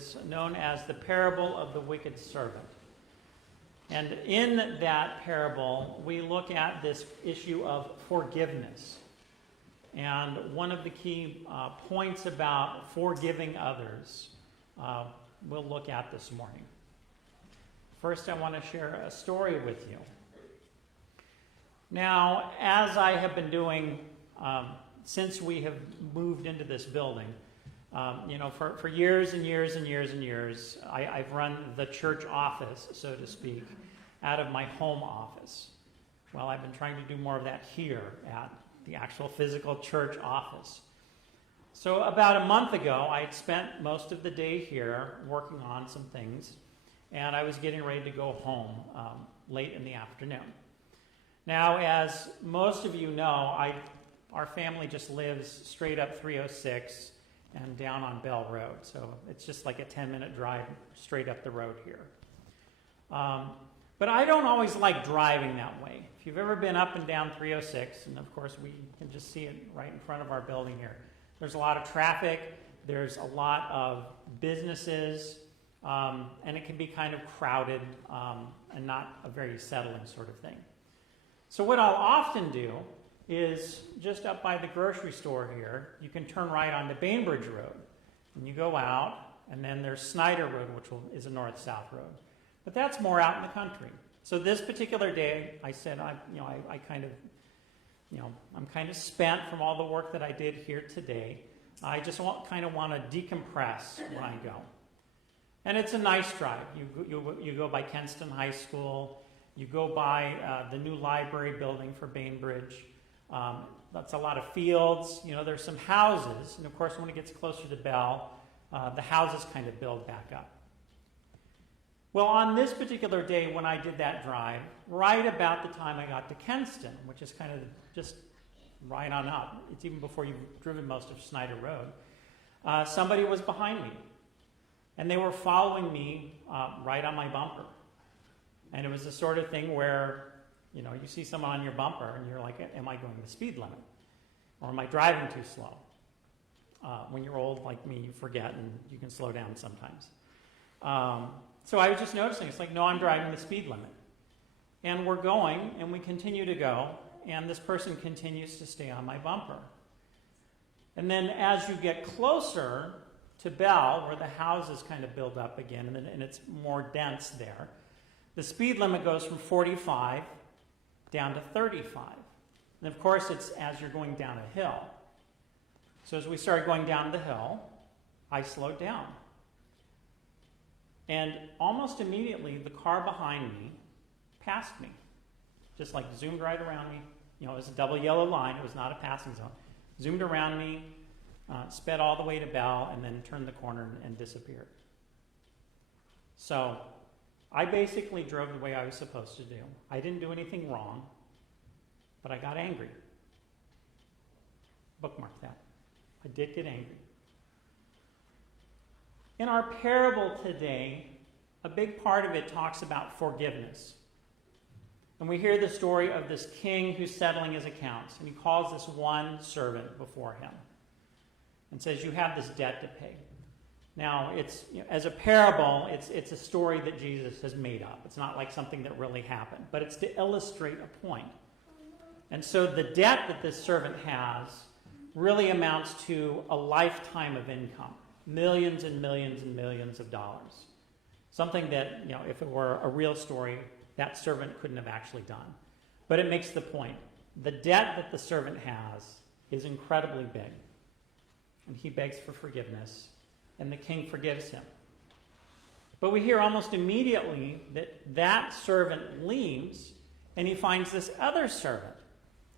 is known as the parable of the wicked servant. And in that parable, we look at this issue of forgiveness. And one of the key points about forgiving others we'll look at this morning. First, I want to share a story with you. Now, as I have been doing since we have moved into this building, for years and years and years and years, I've run the church office, so to speak, out of my home office. Well, I've been trying to do more of that here at the actual physical church office. So about a month ago, I had spent most of the day here working on some things, and I was getting ready to go home late in the afternoon. Now, as most of you know, our family just lives straight up 306 and down on Bell Road. So it's just like a 10-minute drive straight up the road here. But I don't always like driving that way. If you've ever been up and down 306, and of course we can just see it right in front of our building here, there's a lot of traffic, there's a lot of businesses, and it can be kind of crowded and not a very settling sort of thing. So what I'll often do is just up by the grocery store here, you can turn right onto Bainbridge Road. And you go out, and then there's Snyder Road, which is a north-south road. But that's more out in the country. So this particular day, I said, I'm kind of spent from all the work that I did here today. I just want to decompress when I go. And it's a nice drive. You go by Kenston High School. You go by the new library building for Bainbridge. That's a lot of fields. There's some houses. And of course, when it gets closer to Bell, the houses kind of build back up. Well, on this particular day when I did that drive, right about the time I got to Kenston, which is kind of just right on up, it's even before you've driven most of Snyder Road, somebody was behind me. And they were following me right on my bumper. And it was the sort of thing where, you see someone on your bumper and you're like, am I going the speed limit? Or am I driving too slow? When you're old like me, you forget and you can slow down sometimes. So I was just noticing, it's like, no, I'm driving the speed limit. And we're going, and we continue to go, and this person continues to stay on my bumper. And then as you get closer to Bell, where the houses kind of build up again, and it's more dense there, the speed limit goes from 45 down to 35. And of course, it's as you're going down a hill. So as we started going down the hill, I slowed down. And almost immediately, the car behind me passed me. Just like zoomed right around me. It was a double yellow line. It was not a passing zone. Zoomed around me, sped all the way to Bell, and then turned the corner and disappeared. So I basically drove the way I was supposed to do. I didn't do anything wrong, but I got angry. Bookmark that. I did get angry. In our parable today, a big part of it talks about forgiveness. And we hear the story of this king who's settling his accounts, and he calls this one servant before him and says, you have this debt to pay. Now, it's as a parable, it's a story that Jesus has made up. It's not like something that really happened, but it's to illustrate a point. And so the debt that this servant has really amounts to a lifetime of income. Millions and millions and millions of dollars. Something that, if it were a real story, that servant couldn't have actually done. But it makes the point. The debt that the servant has is incredibly big. And he begs for forgiveness, and the king forgives him. But we hear almost immediately that servant leaves, and he finds this other servant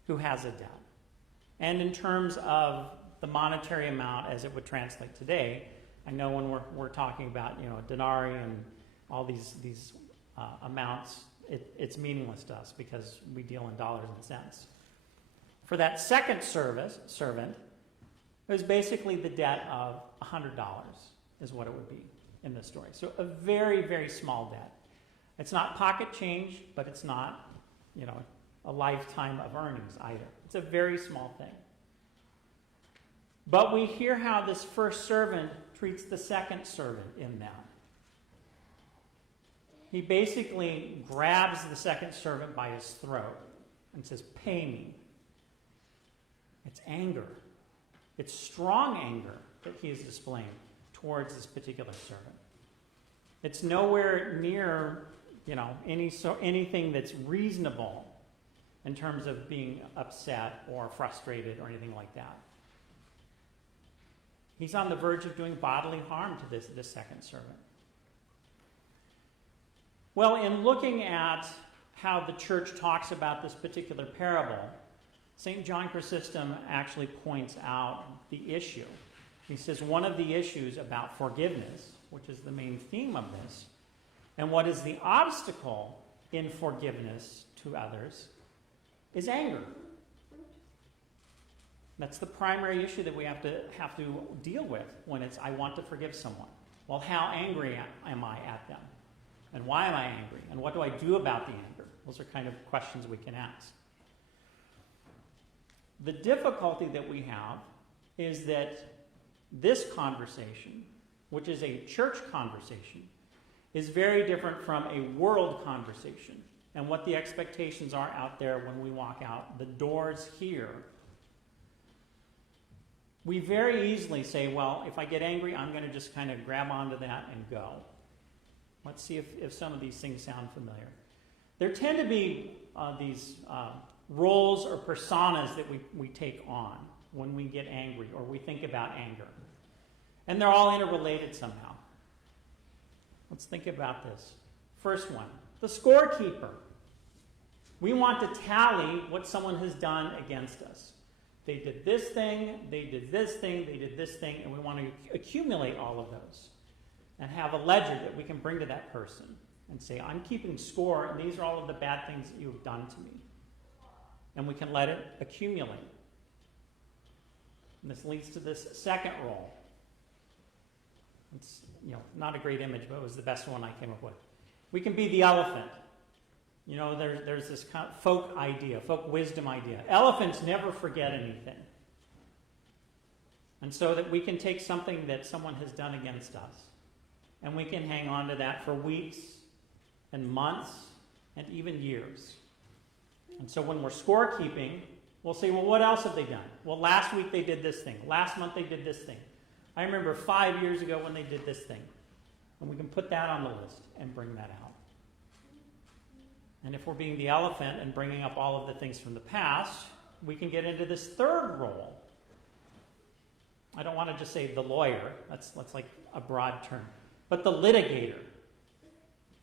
who has a debt. And in terms of the monetary amount as it would translate today, I know when we're talking about a denarii and all these amounts, it's meaningless to us because we deal in dollars and cents. For that second servant, it was basically the debt of $100 is what it would be in this story. So a very, very small debt. It's not pocket change, but it's not a lifetime of earnings either. It's a very small thing. But we hear how this first servant treats the second servant in that. He basically grabs the second servant by his throat and says, "Pay me." It's anger. It's strong anger that he is displaying towards this particular servant. It's nowhere near, anything that's reasonable in terms of being upset or frustrated or anything like that. He's on the verge of doing bodily harm to this second servant. Well, in looking at how the church talks about this particular parable, St. John Chrysostom actually points out the issue. He says one of the issues about forgiveness, which is the main theme of this, and what is the obstacle in forgiveness to others, is anger. That's the primary issue that we have to deal with when it's, I want to forgive someone. Well, how angry am I at them? And why am I angry? And what do I do about the anger? Those are kind of questions we can ask. The difficulty that we have is that this conversation, which is a church conversation, is very different from a world conversation and what the expectations are out there when we walk out the doors here. We very easily say, well, if I get angry, I'm going to just kind of grab onto that and go. Let's see if some of these things sound familiar. There tend to be these roles or personas that we take on when we get angry or we think about anger. And they're all interrelated somehow. Let's think about this. First one, the scorekeeper. We want to tally what someone has done against us. They did this thing, they did this thing, they did this thing, and we want to accumulate all of those and have a ledger that we can bring to that person and say, I'm keeping score, and these are all of the bad things that you've done to me. And we can let it accumulate. And this leads to this second role. It's not a great image, but it was the best one I came up with. We can be the elephant. There's this kind of folk wisdom idea. Elephants never forget anything. And so that we can take something that someone has done against us, and we can hang on to that for weeks and months and even years. And so when we're scorekeeping, we'll say, well, what else have they done? Well, last week they did this thing. Last month they did this thing. I remember 5 years ago when they did this thing. And we can put that on the list and bring that out. And if we're being the elephant and bringing up all of the things from the past, we can get into this third role. I don't want to just say the lawyer. That's like a broad term. But the litigator.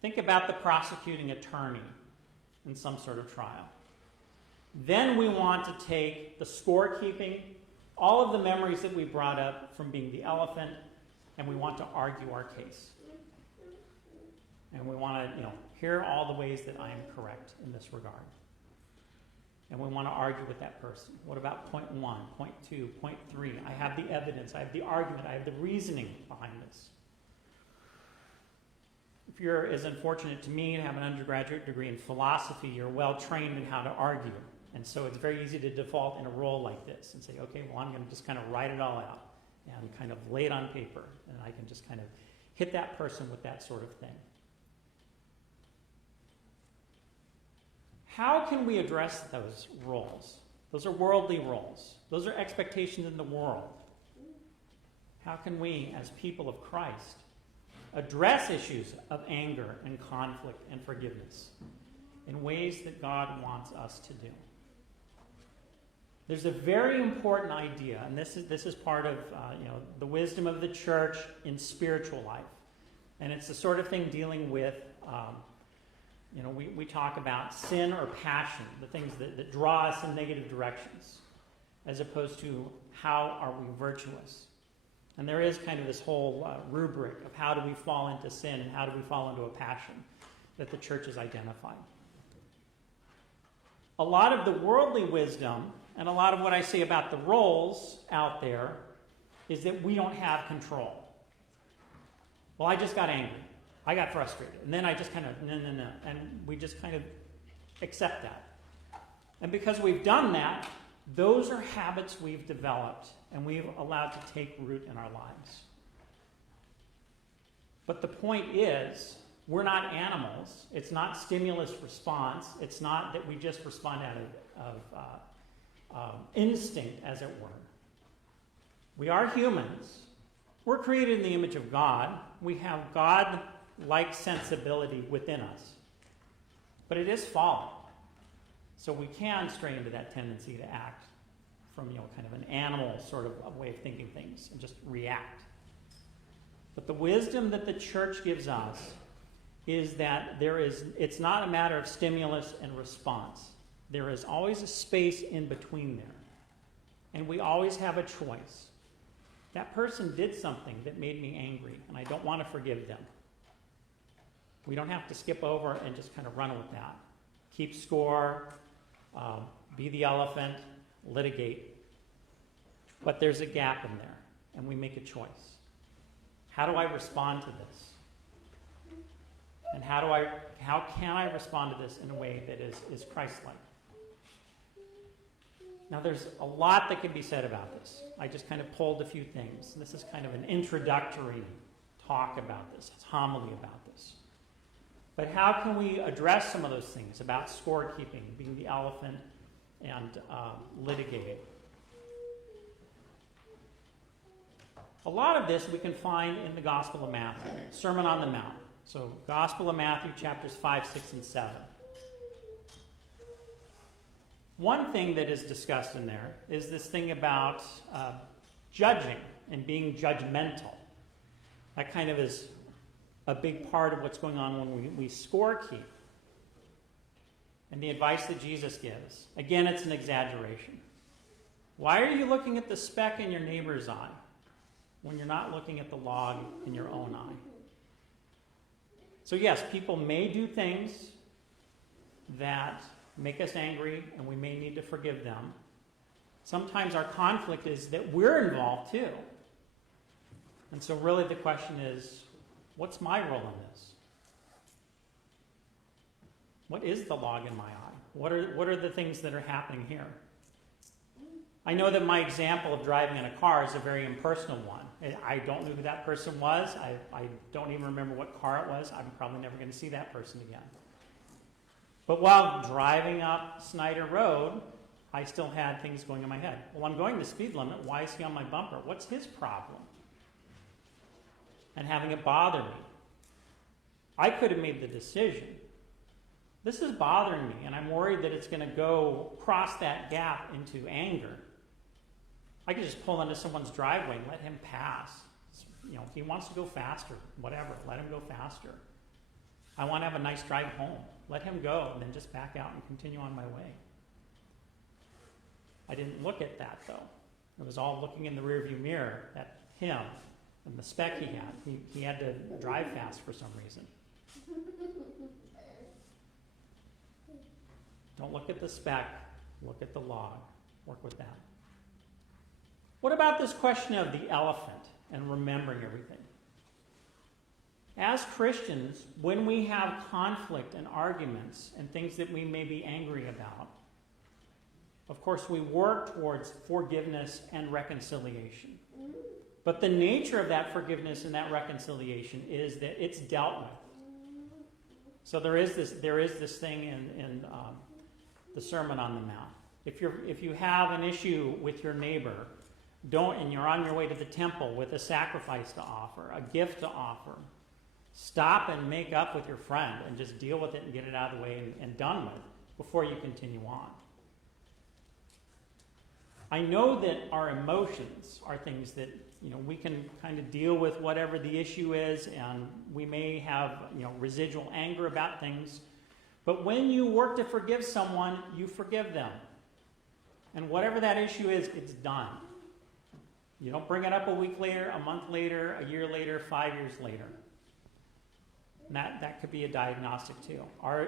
Think about the prosecuting attorney in some sort of trial. Then we want to take the scorekeeping, all of the memories that we brought up from being the elephant, and we want to argue our case. And we want to, hear all the ways that I am correct in this regard. And we want to argue with that person. What about point 1, point 2, point 3? I have the evidence, I have the argument, I have the reasoning behind this. If you're as unfortunate to me to have an undergraduate degree in philosophy, you're well trained in how to argue. And so it's very easy to default in a role like this and say, okay, well, I'm going to just kind of write it all out and kind of lay it on paper. And I can just kind of hit that person with that sort of thing. How can we address those roles? Those are worldly roles. Those are expectations in the world. How can we, as people of Christ, address issues of anger and conflict and forgiveness in ways that God wants us to do? There's a very important idea, and this is part of the wisdom of the church in spiritual life, and it's the sort of thing dealing with we talk about sin or passion, the things that draw us in negative directions, as opposed to how are we virtuous. And there is kind of this whole rubric of how do we fall into sin and how do we fall into a passion that the church has identified. A lot of the worldly wisdom and a lot of what I say about the roles out there is that we don't have control. Well, I just got angry. I got frustrated. And then I just kind of, no. And we just kind of accept that. And because we've done that, those are habits we've developed and we've allowed to take root in our lives. But the point is, we're not animals. It's not stimulus response. It's not that we just respond out of instinct, as it were. We are humans. We're created in the image of God. We have God-like sensibility within us. But it is fallen. So we can stray into that tendency to act from, kind of an animal sort of a way of thinking things and just react. But the wisdom that the church gives us is that it's not a matter of stimulus and response. There is always a space in between there. And we always have a choice. That person did something that made me angry, and I don't want to forgive them. We don't have to skip over and just kind of run with that. Keep score, be the elephant, litigate. But there's a gap in there, and we make a choice. How do I respond to this? And how can I respond to this in a way that is Christ-like? Now, there's a lot that can be said about this. I just kind of pulled a few things. This is kind of an introductory talk about this. It's homily about this. But how can we address some of those things about scorekeeping, being the elephant, and litigating? A lot of this we can find in the Gospel of Matthew, Sermon on the Mount. So, Gospel of Matthew, chapters 5, 6, and 7. One thing that is discussed in there is this thing about judging and being judgmental. That kind of is a big part of what's going on when we scorekeep. And the advice that Jesus gives. Again, it's an exaggeration. Why are you looking at the speck in your neighbor's eye when you're not looking at the log in your own eye? So yes, people may do things that make us angry, and we may need to forgive them. Sometimes our conflict is that we're involved too. And so really the question is, what's my role in this? What is the log in my eye? What are the things that are happening here? I know that my example of driving in a car is a very impersonal one. I don't know who that person was. I don't even remember what car it was. I'm probably never going to see that person again. But while driving up Snyder Road, I still had things going in my head. Well, I'm going the speed limit. Why is he on my bumper? What's his problem? And having it bother me. I could have made the decision. This is bothering me, and I'm worried that it's going to go cross that gap into anger. I could just pull into someone's driveway and let him pass. If he wants to go faster, whatever, let him go faster. I want to have a nice drive home. Let him go, and then just back out and continue on my way. I didn't look at that, though. It was all looking in the rearview mirror at him and the speck he had. He had to drive fast for some reason. Don't look at the speck. Look at the log. Work with that. What about this question of the elephant and remembering everything? As Christians, when we have conflict and arguments and things that we may be angry about, of course, we work towards forgiveness and reconciliation. But the nature of that forgiveness and that reconciliation is that it's dealt with. So there is this thing in the Sermon on the Mount. If you have an issue with your neighbor, and you're on your way to the temple with a sacrifice to offer, a gift to offer, stop and make up with your friend and just deal with it and get it out of the way and done with before you continue on. I know that our emotions are things that we can kind of deal with whatever the issue is, and we may have residual anger about things. But when you work to forgive someone, you forgive them. And whatever that issue is, it's done. You don't bring it up a week later, a month later, a year later, 5 years later. And that could be a diagnostic too.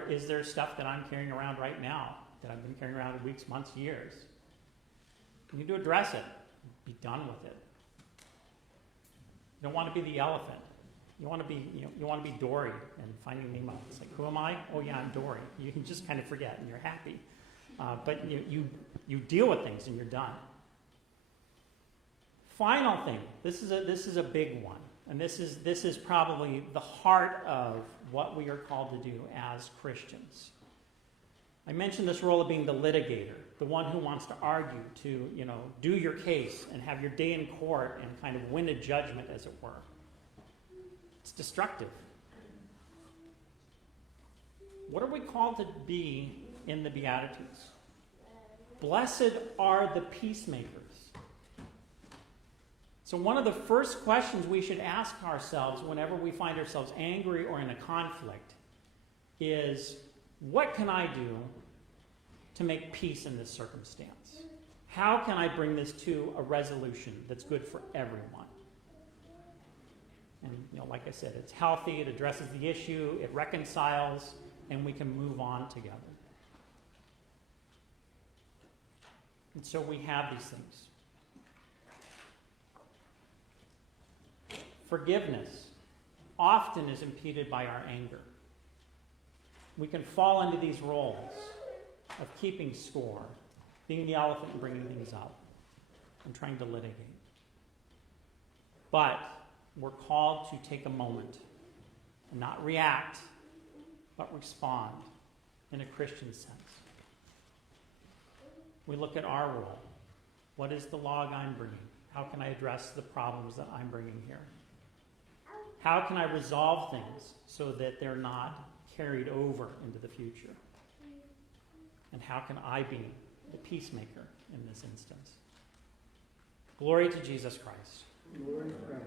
Is there stuff that I'm carrying around right now that I've been carrying around in weeks, months, years? You need to address it. Be done with it. You don't want to be the elephant. You want to be Dory and finding Nemo. It's like, who am I? Oh yeah, I'm Dory. You can just kind of forget and you're happy. But you deal with things and you're done. Final thing. This is a big one. And this is probably the heart of what we are called to do as Christians. I mentioned this role of being the litigator, the one who wants to argue, to, do your case and have your day in court and kind of win a judgment, as it were. It's destructive. What are we called to be in the Beatitudes? Blessed are the peacemakers. So one of the first questions we should ask ourselves whenever we find ourselves angry or in a conflict is, what can I do to make peace in this circumstance? How can I bring this to a resolution that's good for everyone? And, like I said, it's healthy, it addresses the issue, it reconciles, and we can move on together. And so we have these things. Forgiveness often is impeded by our anger. We can fall into these roles of keeping score, being the elephant and bringing things up, and trying to litigate. But we're called to take a moment and not react, but respond in a Christian sense. We look at our role. What is the log I'm bringing? How can I address the problems that I'm bringing here? How can I resolve things so that they're not carried over into the future? And how can I be the peacemaker in this instance? Glory to Jesus Christ. Glory to God.